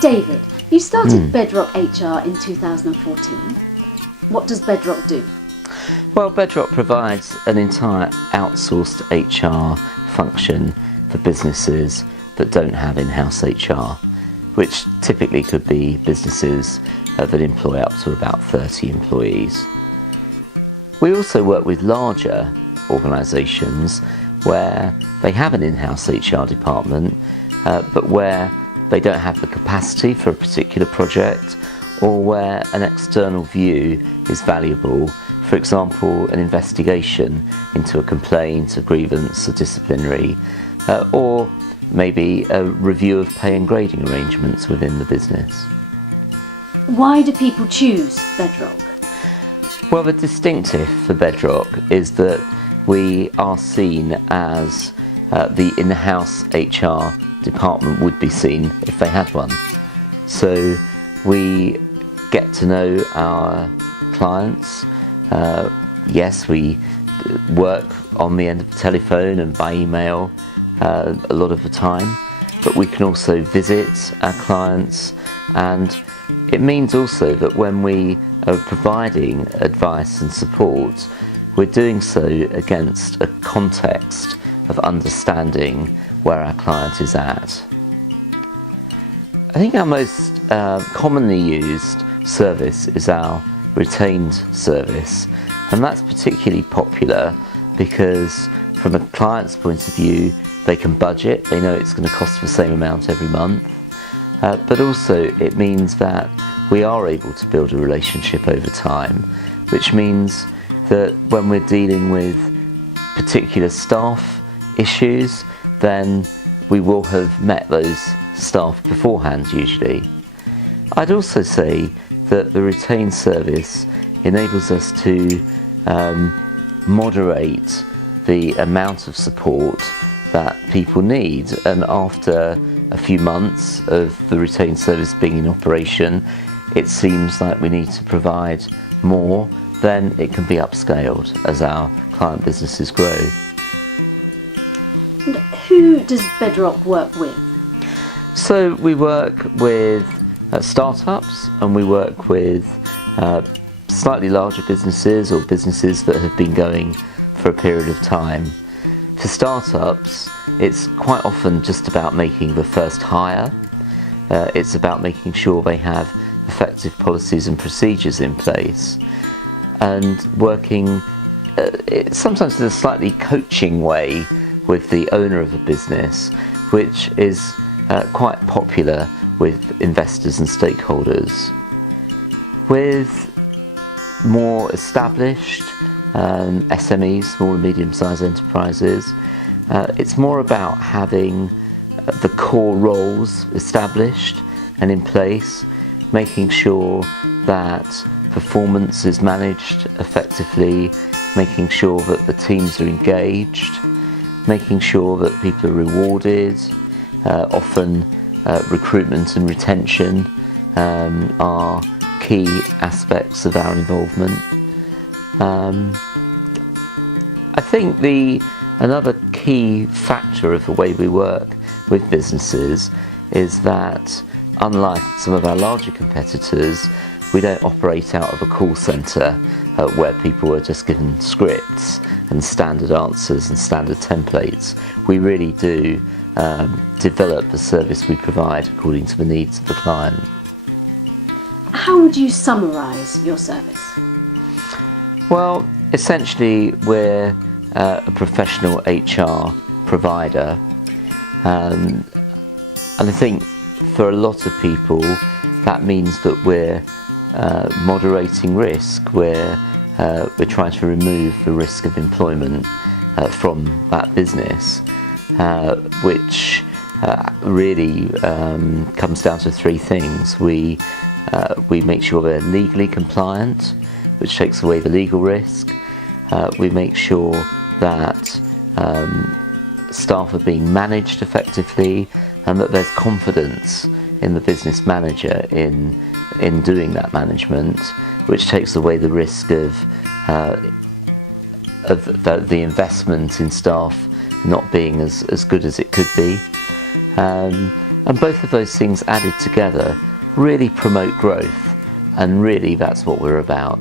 David, you started Bedrock HR in 2014. What does Bedrock do? Well, Bedrock provides an entire outsourced HR function for businesses that don't have in-house HR, which typically could be businesses that employ up to about 30 employees. We also work with larger organisations where they have an in-house HR department, but where they don't have the capacity for a particular project, or where an external view is valuable. For example, an investigation into a complaint, a grievance, a disciplinary, or maybe a review of pay and grading arrangements within the business. Why do people choose Bedrock? Well, the distinctive for Bedrock is that we are seen as the in-house HR department would be seen if they had one. So we get to know our clients. Yes, we work on the end of the telephone and by email a lot of the time, but we can also visit our clients, and it means also that when we are providing advice and support, we're doing so against a context of understanding where our client is at. I think our most commonly used service is our retained service, and that's particularly popular because from a client's point of view, they can budget, they know it's going to cost the same amount every month, but also it means that we are able to build a relationship over time, which means that when we're dealing with particular staff issues, then we will have met those staff beforehand usually. I'd also say that the retained service enables us to moderate the amount of support that people need, and after a few months of the retained service being in operation, it seems like we need to provide more, then it can be upscaled as our client businesses grow. And who does Bedrock work with? So we work with startups, and we work with slightly larger businesses or businesses that have been going for a period of time. For startups, it's quite often just about making the first hire. It's about making sure they have effective policies and procedures in place, and working sometimes in a slightly coaching way with the owner of a business, which is quite popular with investors and stakeholders. With more established SMEs, small and medium-sized enterprises, it's more about having the core roles established and in place, making sure that performance is managed effectively, making sure that the teams are engaged, making sure that people are rewarded. Often recruitment and retention are key aspects of our involvement. I think another key factor of the way we work with businesses is that, unlike some of our larger competitors, we don't operate out of a call centre where people are just given scripts and standard answers and standard templates. We really do develop the service we provide according to the needs of the client. How would you summarise your service? Well, essentially we're a professional HR provider, and I think for a lot of people that means that we're moderating risk. We're trying to remove the risk of employment from that business, which really comes down to three things. We make sure they're legally compliant, which takes away the legal risk. We make sure that staff are being managed effectively, and that there's confidence in the business manager in doing that management, which takes away the risk of the investment in staff not being as good as it could be. And And both of those things added together really promote growth, and really that's what we're about.